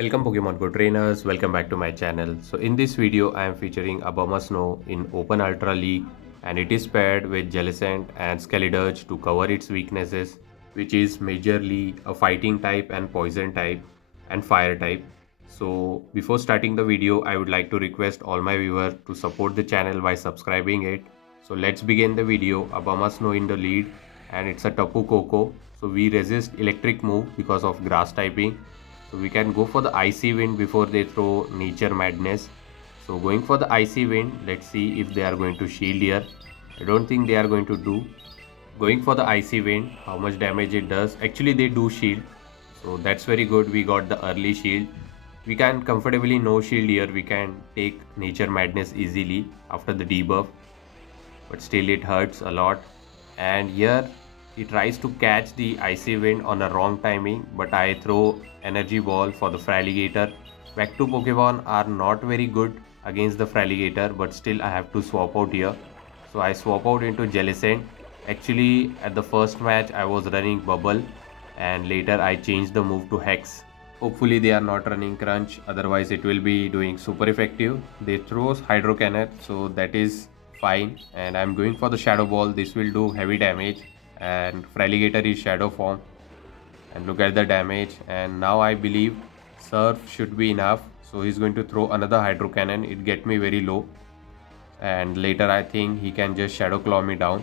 Welcome Pokemon Go trainers, welcome back to my channel. So in this video I am featuring Abomasnow in Open Ultra League, and it is paired with Jellicent and Skeledirge to cover its weaknesses, which is majorly a fighting type and poison type and fire type. So before starting the video I would like to request all my viewers to support the channel by subscribing it. So let's begin the video. Abomasnow in the lead, and it's a Tapu Koko. So we resist electric move because of grass typing, so we can go for the icy wind before they throw nature madness. So going for the icy wind, let's see if they are going to shield here. I don't think they are going to do. Going for the icy wind, how much damage it does. Actually they do shield, so that's very good. We got the early shield. We can comfortably no shield here. We can take nature madness easily after the debuff, but still it hurts a lot. And here he tries to catch the icy wind on a wrong timing, but I throw energy ball for the Fraligator. Back 2 Pokemon are not very good against the Fraligator, but still I have to swap out here. So I swap out into Jellicent. Actually at the first match I was running Bubble, and later I changed the move to Hex. Hopefully they are not running Crunch, otherwise it will be doing super effective. They throws Hydro Cannon, so that is fine, and I'm going for the Shadow Ball. This will do heavy damage, and Fraligator is Shadow form, and look at the damage. And now I believe Surf should be enough, so he's going to throw another Hydro Cannon. It get me very low, and later I think he can just Shadow Claw me down.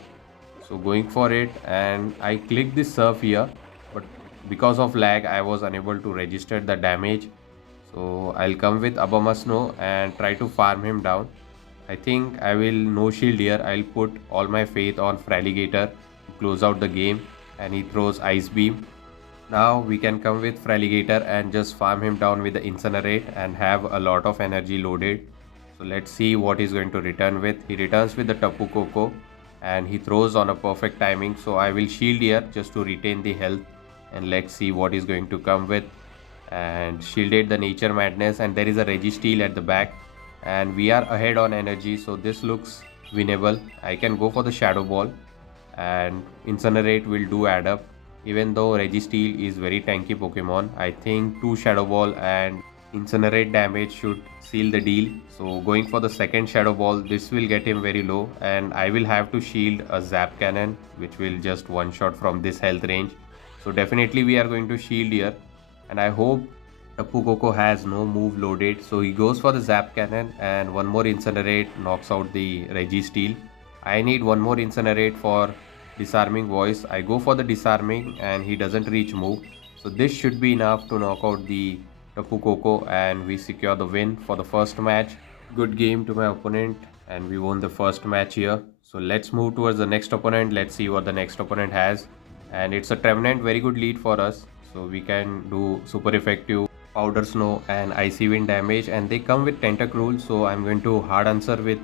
So going for it, and I click the Surf here, but because of lag I was unable to register the damage. So I'll come with Abomasnow and try to farm him down. I think I will no shield here. I'll put all my faith on Fraligator to close out the game, and he throws Ice Beam. Now we can come with Fraligator and just farm him down with the Incinerate and have a lot of energy loaded. So let's see what he's going to return with. He returns with the Tapu Koko, and he throws on a perfect timing. So I will shield here just to retain the health, and let's see what he's going to come with. And shielded the Nature Madness, and there is a Registeel at the back, and we are ahead on energy, so this looks winnable. I can go for the Shadow Ball, and Incinerate will do add up. Even though Registeel is very tanky Pokemon, I think 2 Shadow Ball and Incinerate damage should seal the deal. So going for the second Shadow Ball, this will get him very low, and I will have to shield a Zap Cannon, which will just one shot from this health range. So definitely we are going to shield here, and I hope Tapu Koko has no move loaded. So he goes for the Zap Cannon, and one more Incinerate knocks out the Registeel. I need one more Incinerate for Disarming Voice. I go for the Disarming, and he doesn't reach move. So this should be enough to knock out the Tapu Koko, and we secure the win for the first match. Good game to my opponent, and we won the first match here. So let's move towards the next opponent. Let's see what the next opponent has. And it's a Trevenant, very good lead for us. So we can do super effective Powder Snow and Icy Wind damage, and they come with Tentacruel. So I'm going to hard answer with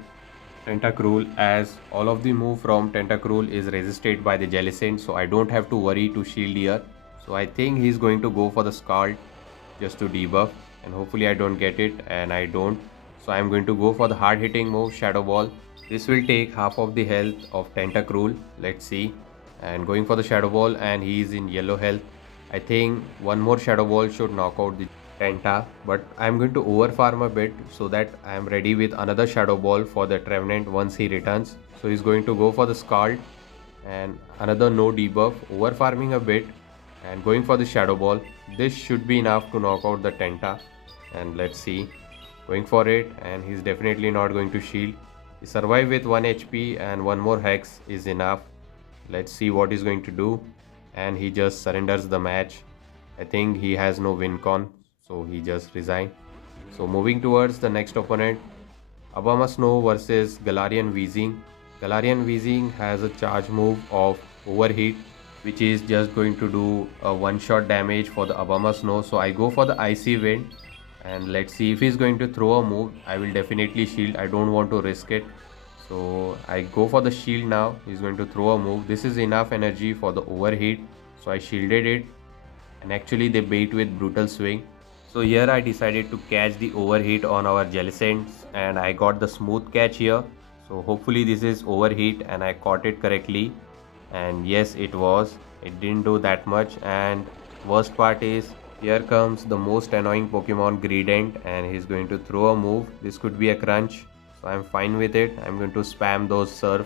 Tentacruel, as all of the move from Tentacruel is resisted by the Jellicent, so I don't have to worry to shield here. So I think he's going to go for the Scald just to debuff, and hopefully I don't get it, and I don't. So I'm going to go for the hard hitting move, Shadow Ball. This will take half of the health of Tentacruel. Let's see. And going for the Shadow Ball, and he is in yellow health. I think one more Shadow Ball should knock out the Tenta, but I'm going to over farm a bit so that I'm ready with another Shadow Ball for the Trevenant once he returns. So he's going to go for the Scald and another no debuff, over farming a bit and going for the Shadow Ball. This should be enough to knock out the Tenta, and let's see. Going for it, and he's definitely not going to shield. He survived with 1 HP, and one more Hex is enough. Let's see what he's going to do, and he just surrenders the match. I think he has no win con, so he just resigned. So moving towards the next opponent, Abomasnow versus Galarian Weezing. Galarian Weezing has a charge move of Overheat, which is just going to do a one-shot damage for the Abomasnow. So I go for the Icy Wind, and let's see if he's going to throw a move. I will definitely shield. I don't want to risk it. So I go for the shield now. He's going to throw a move. This is enough energy for the Overheat, so I shielded it, and actually they bait with Brutal Swing. So here I decided to catch the Overheat on our Jellicents, and I got the smooth catch here. So hopefully this is Overheat, and I caught it correctly, and yes, it was. It didn't do that much, and worst part is Here comes the most annoying Pokemon Greedent, and he's going to throw a move. This could be a crunch, so I'm fine with it. I'm going to spam those surf.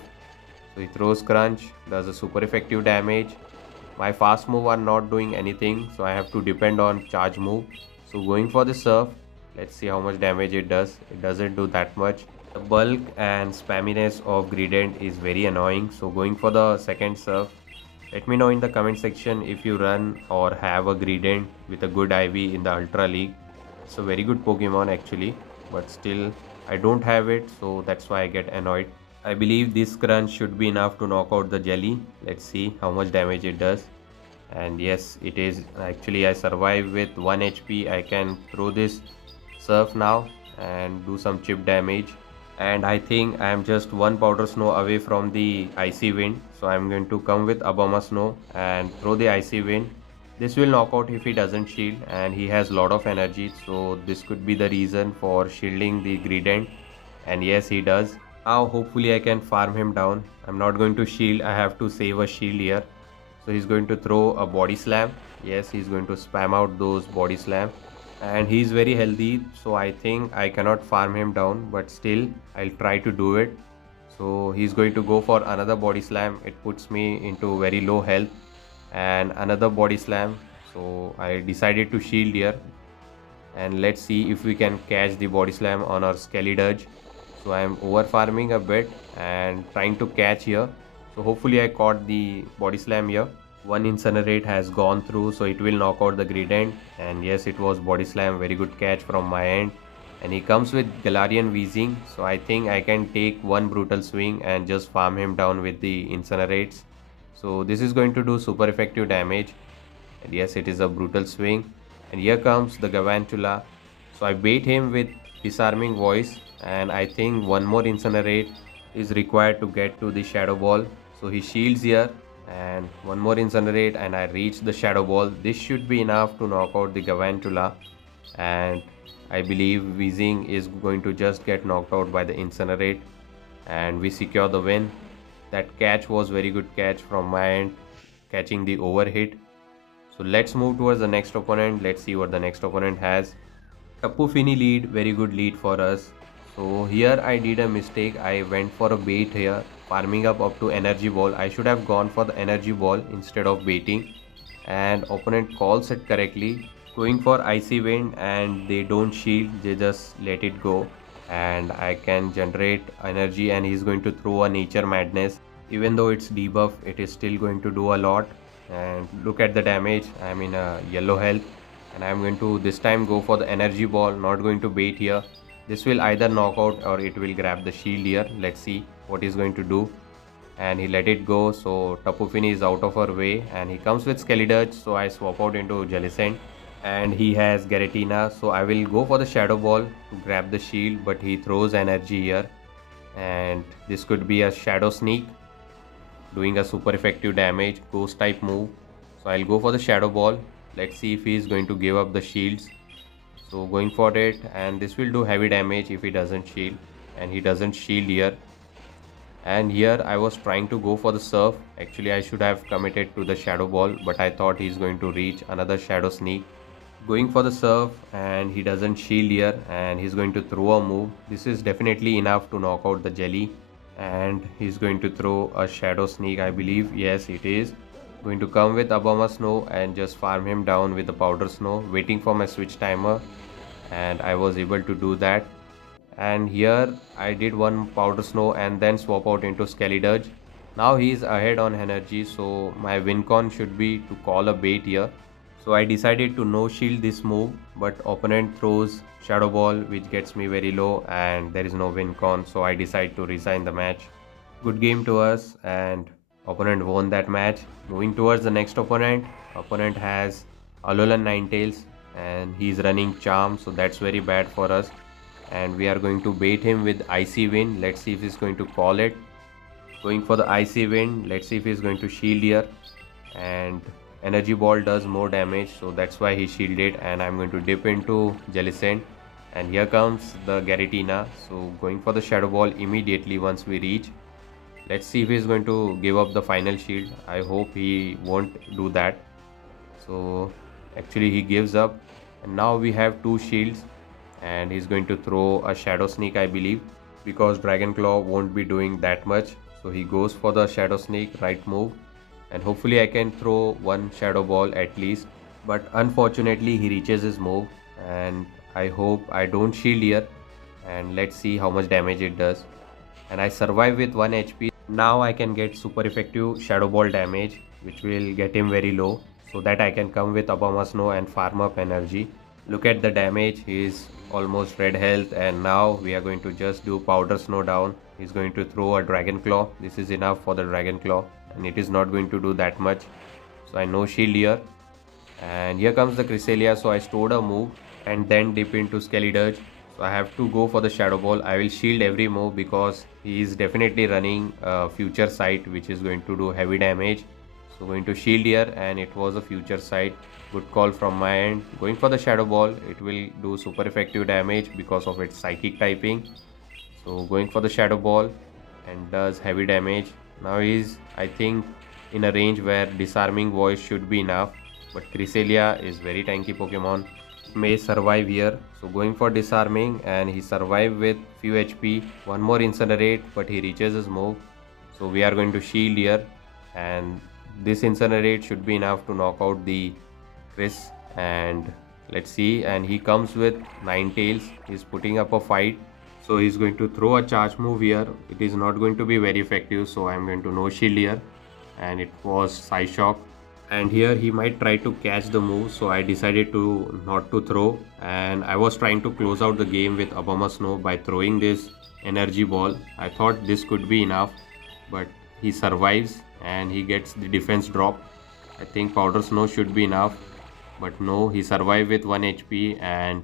So he throws crunch, does a super effective damage. My fast move are not doing anything, so I have to depend on charge move. So going for the surf, let's see how much damage it does. It doesn't do that much. The bulk and spamminess of Greedent is very annoying, so going for the second surf. Let me know in the comment section if you run or have a Greedent with a good IV in the Ultra League. It's a very good Pokemon actually, but still I don't have it, so that's why I get annoyed. I believe this crunch should be enough to knock out the jelly. Let's see how much damage it does. And yes, it is. Actually, I survive with 1 HP. I can throw this surf now and do some chip damage. And I think I am just one powder snow away from the icy wind. So I'm going to come with Abomasnow and throw the icy wind. This will knock out if he doesn't shield, and he has lot of energy, so this could be the reason for shielding the Greedent. And yes, he does. Now hopefully I can farm him down. I'm not going to shield, I have to save a shield here. So he's going to throw a body slam. Yes, he's going to spam out those body slam. And he's very healthy, so I think I cannot farm him down, but still I'll try to do it. So he's going to go for another body slam. It puts me into very low health. And another body slam. So I decided to shield here. And let's see if we can catch the body slam on our Skeledirge. So I am over farming a bit and trying to catch here. So hopefully I caught the body slam here. One incinerate has gone through, so it will knock out the Greedent. And yes, it was body slam, very good catch from my end. And he comes with Galarian Weezing, so I think I can take one brutal swing and just farm him down with the incinerates. So this is going to do super effective damage. And yes, it is a brutal swing. And here comes the Gavantula. So I bait him with disarming voice, and I think one more incinerate is required to get to the shadow ball. So he shields here, and one more incinerate, and I reach the shadow ball. This should be enough to knock out the Gavantula, and I believe Weezing is going to just get knocked out by the incinerate, and we secure the win. That catch was very good catch from my end, catching the overhit. So let's move towards the next opponent. Let's see what the next opponent has. Tapu Fini lead, very good lead for us. So here I did a mistake. I went for a bait here, farming up to energy ball. I should have gone for the energy ball instead of baiting. And opponent calls it correctly, going for icy wind, and they don't shield, they just let it go. And I can generate energy, and he's going to throw a nature madness. Even though it's debuff, it is still going to do a lot. And look at the damage. I'm in a yellow health, and I'm going to this time go for the energy ball, not going to bait here. This will either knock out or it will grab the shield here. Let's see what he's going to do. And he let it go, so Tapu Fini is out of our way, and he comes with Skeledirge, so I swap out into Jellicent. And he has Garatina, so I will go for the Shadow Ball to grab the shield, but he throws energy here. And this could be a Shadow Sneak, doing a super effective damage, ghost type move. So I'll go for the Shadow Ball. Let's see if he is going to give up the shields. So going for it, and this will do heavy damage if he doesn't shield, and he doesn't shield here. And here I was trying to go for the surf. Actually I should have committed to the shadow ball, but I thought he's going to reach another shadow sneak. Going for the surf, and he doesn't shield here, and he's going to throw a move. This is definitely enough to knock out the jelly, and he's going to throw a shadow sneak, I believe. Yes, it is going to come with Abomasnow and just farm him down with the powder snow, waiting for my switch timer, and I was able to do that. And here I did one powder snow and then swap out into Skeledirge. Now he is ahead on energy, so my win con should be to call a bait here. So I decided to no shield this move, but opponent throws shadow ball, which gets me very low, and there is no win con, so I decide to resign the match. Good game to us, and opponent won that match. Moving towards the next opponent. Opponent has Alolan Ninetales, and he's running Charm, so that's very bad for us. And we are going to bait him with Icy Wind. Let's see if he's going to call it. Going for the Icy Wind. Let's see if he's going to shield here. And Energy Ball does more damage, so that's why he shielded. And I'm going to dip into Jellicent. And here comes the Garatina. So going for the Shadow Ball immediately once we reach. Let's see if he's going to give up the final shield. I hope he won't do that. So Actually, he gives up. And now we have two shields. And he's going to throw a Shadow Sneak, I believe. Because Dragon Claw won't be doing that much. So he goes for the Shadow Sneak, right move. And hopefully I can throw one Shadow Ball at least. But unfortunately he reaches his move. And I hope I don't shield here. And let's see how much damage it does. And I survive with 1 HP. Now I can get super effective Shadow Ball damage, which will get him very low, so that I can come with Abomasnow and farm up energy. Look at the damage, he is almost red health, and now we are going to just do Powder Snow down. He's going to throw a Dragon Claw. This is enough for the Dragon Claw, and it is not going to do that much. So I no shield here. And here comes the Cresselia, so I stored a move and then dip into Skellydirge. So I have to go for the Shadow Ball. I will shield every move because he is definitely running a Future Sight, which is going to do heavy damage. So going to shield here, and it was a Future Sight. Good call from my end. Going for the Shadow Ball, it will do super effective damage because of its Psychic typing. So going for the Shadow Ball and does heavy damage. Now he's, I think, in a range where Disarming Voice should be enough. But Cresselia is very tanky Pokemon. May survive here. So going for Disarming, and he survived with few HP. One more Incinerate, but he reaches his move. So we are going to shield here, and this Incinerate should be enough to knock out the Chris. And let's see, and he comes with Ninetales. He's putting up a fight. So he's going to throw a charge move here. It is not going to be very effective, so I'm going to no shield here. And it was Psyshock. And here he might try to catch the move, so I decided to not to throw. And I was trying to close out the game with Abomasnow by throwing this energy ball. I thought this could be enough, but he survives and he gets the defense drop. I think Powder Snow should be enough, but no, he survived with 1 HP, and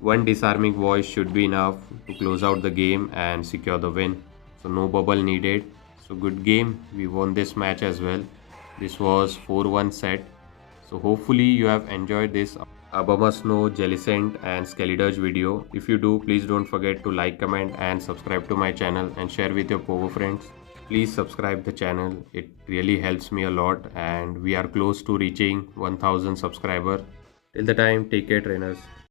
one Disarming Voice should be enough to close out the game and secure the win. So no bubble needed. So good game. We won this match as well. This was 4-1 set. So hopefully you have enjoyed this Abomasnow, Jellicent and Skellydirge video. If you do, please don't forget to like, comment and subscribe to my channel and share with your Pogo friends. Please subscribe the channel. It really helps me a lot, and we are close to reaching 1000 subscribers. Till the time, take care trainers.